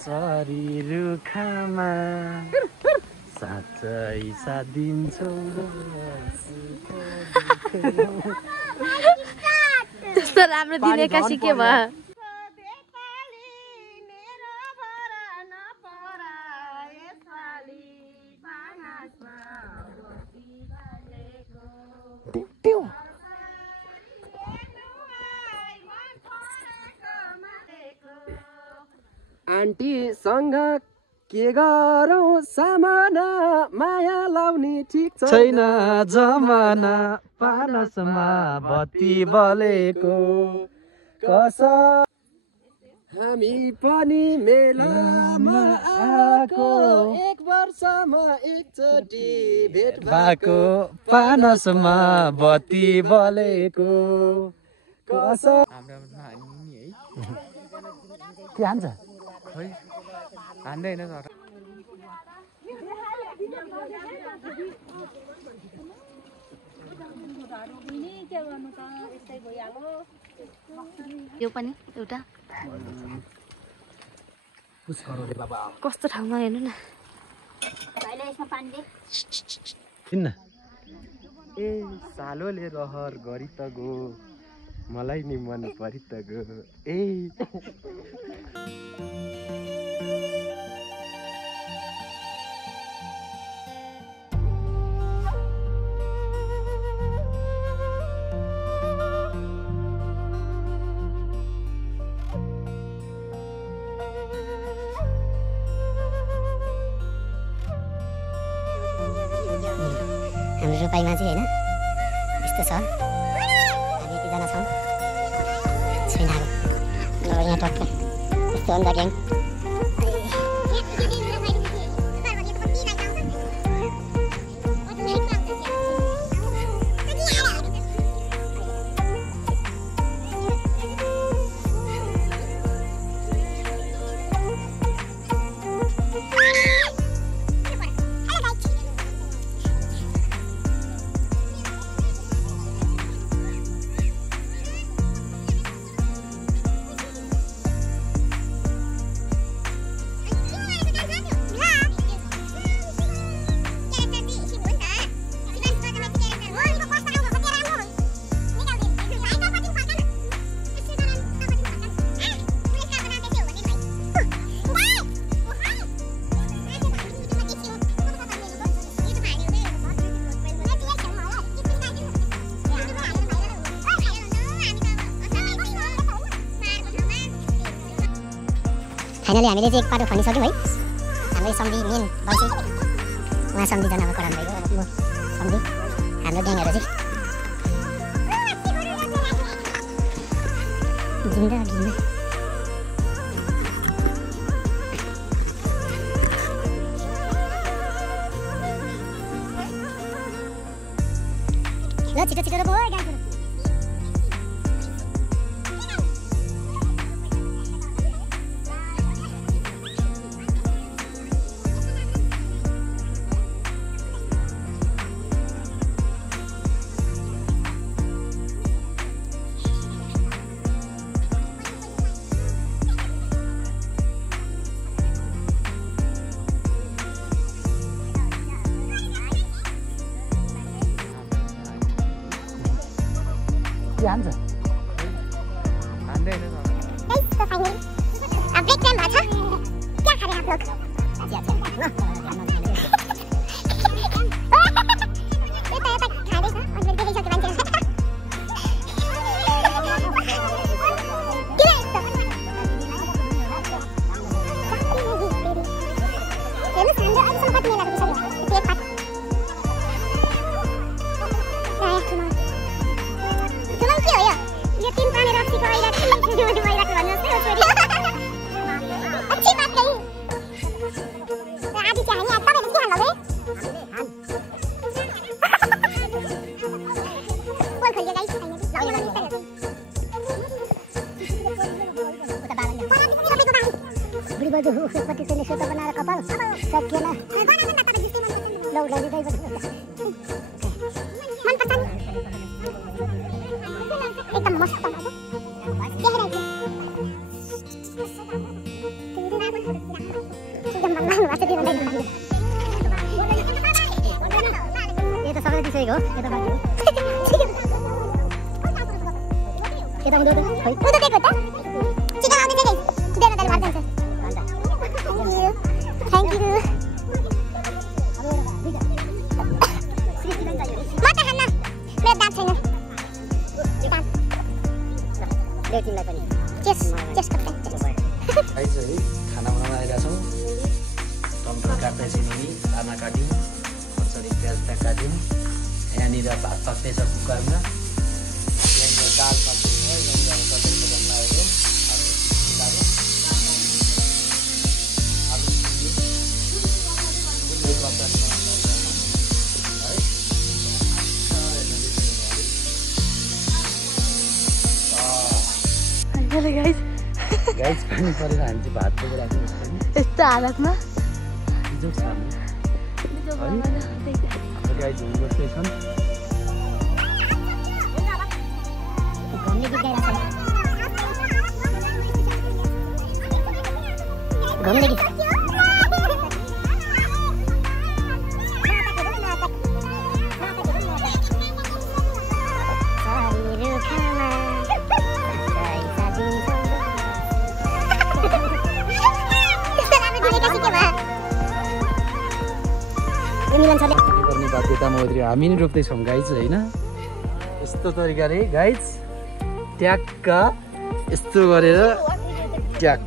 चरी रुखमा साँच्चै साथ दिन्छौ त्यस्तो राम्रो दिने काशी के भयो आन्टीसँग के गरौँ सामाना माया लाउने ठिक छैन जमाना पानसमा बत्ती बलेको कसम हामी पनि मेलामा आएको एक वर्षमा एकचोटि भेट भएको पानसमा बत्ती बलेको कसम के हान्छ खै हान्दैन तर यो पनि एउटा कस्तो ठाउँमा हेर्नु न किन ए सालोले रहर गरी त गो मलाई नि मन परि त गो ए हाम्रो रोपाइमा चाहिँ होइन यस्तो छ हामी यतिजना छौँ छैन यहाँ टक्क यस्तो अन्त ग्याङ फाइनली हामीले चाहिँ एक पाटो खनिसक्यौँ है हाम्रो सम्धि मेन बल्छी उहाँ सम्धिजना अब करान भइगयो अब म सम्धि हाम्रो ग्याङहरू चाहिँ जिन्दगीमा ल छिटो छिटो भयो गाउँतिर के हान्छ हान्दैन पतिले सेतो बनाएर कपाल सकिएन लौ लगिँदै एकदम मस्त गएको हो यता बाटो यता हुँदै खै उता दिएको त चिकन आउँदै छ देन दाल भात जान्छ थ्यांक यू म त खान्न मेरो दाँत छैन ले तिमीलाई पनि चेस चेस कप्तान गाइस है खाना बनाउन आइरहेका छौँ टमाटर काट्दैछौँ नि आना काट्यौँ खोर्सानी प्याज काट्यौँ यहाँनिर भात पाक्दैछ कुकरमा यहाँनिर दाल पाक्दैछ यहाँनिर तर्कारी बनाउन लागेको गाइस पानी परेर हामी चाहिँ भात बोकेर आएको यस्तो हालतमा बिजोग छ हाम्रो गाइस हुनु बस्दैछन् घुम्ने गीत गाइरहेको छ घुम्ने गीत गर्ने बाध्यतामा ओद्रियो हामी नै रोप्दैछौँ गाइज होइन यस्तो तरिकाले गाइज ट्याक्क यस्तो गरेर ट्याक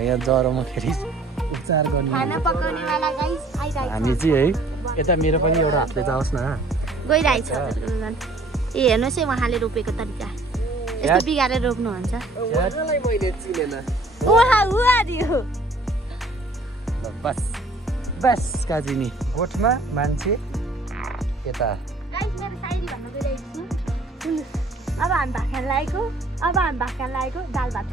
यहाँ जरोमा फेरि उपचार गर्ने हामी चाहिँ है यता मेरो पनि एउटा हातले जाओस् न गइरहेछ ए हेर्नुहोस् है उहाँले रोपेको तरिका यस्तो बिगारेर रोप्नुहुन्छ मैले चिनेन बस बस काजिनी गोठमा मान्छे यता अब हामी भात खान लागेको दाल भात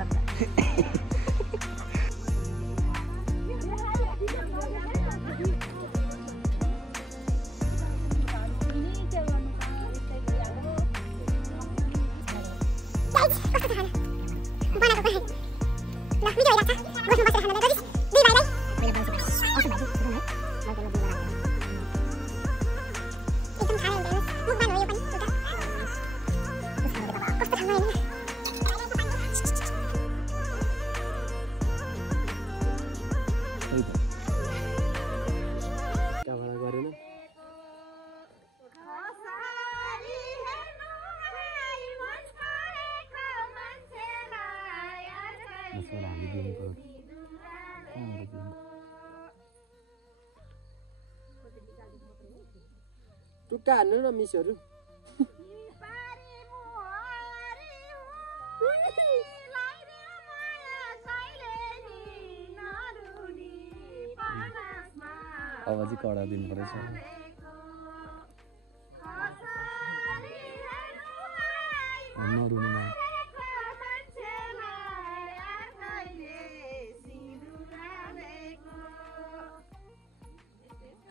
टुक्का हान्नु न मिसहरू अब चाहिँ कडा दिनु परेछ नरुनुमा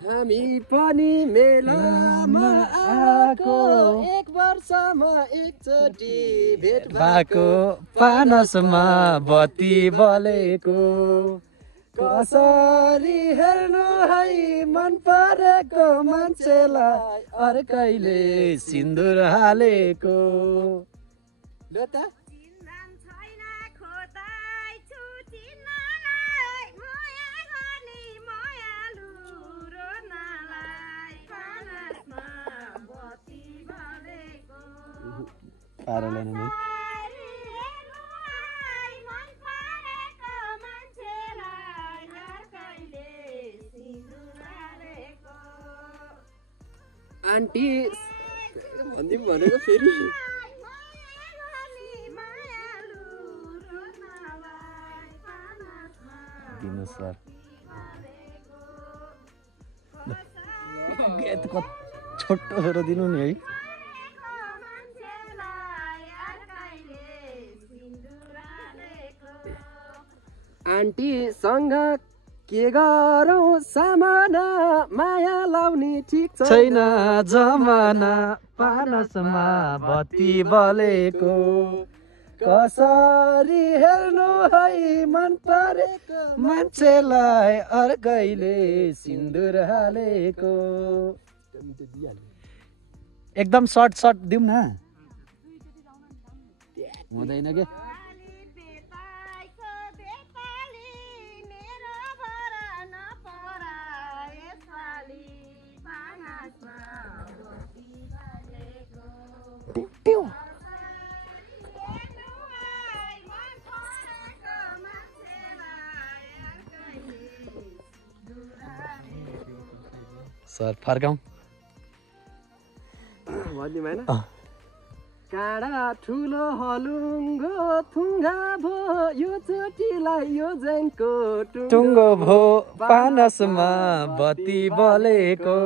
हामी पनि मेलामा आएको एक वर्षमा एकचोटि भेट भएको पानसमा बत्ती बलेको कसरी हेर्नु है मन परेको मान्छेलाई अर्कैले सिन्दुर हालेको ल त पारलेन नि आन्टी भन्दै भनेको फेरि दिनु सर छोटो छोटो दिनु नि है आन्टीसँग के गरौँ सामाना माया लाउने ठिक छैन जमाना पानसमा बत्ती बलेको कसरी हेर्नु है मन परेको मान्छेलाई अर्कैले सिन्दुर हालेको। एकदम सर्ट दिउँ न, हुँदैन के। सर फर्काउँ काँडा ठुलो हलुङ्गो थुङ्गा भो यो चोटीलाई यो जैनको टुङ्गो भो पानसमा बत्ती बलेको।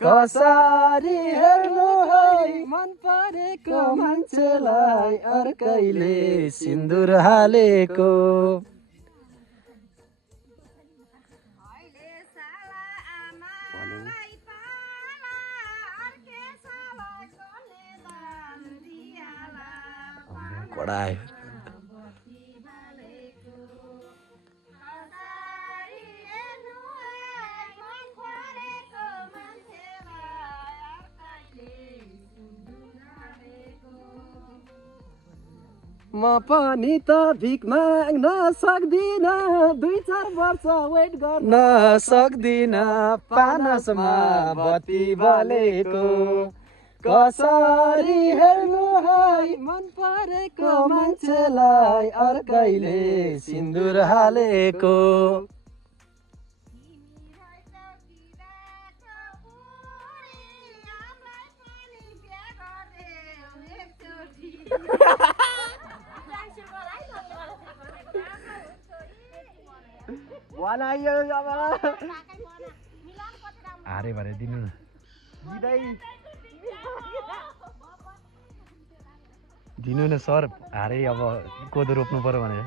कसरी हेर्नु है मन परेको मान्छेलाई अर्कैले सिन्दुर हालेको। पढायो म पनि त भिख माग्न सक्दिन 2-4 वर्ष वेट गर्न सक्दिन पानसमा बत्ती बलेको। कसरी हेर्नु है मन परेको मान्छेलाई अर्कैले सिन्दुर हालेको। बनाइयो अब हारे भरे दिनु न, दिनु न सर। हारे अब कोदो रोप्नु पर्यो भनेर।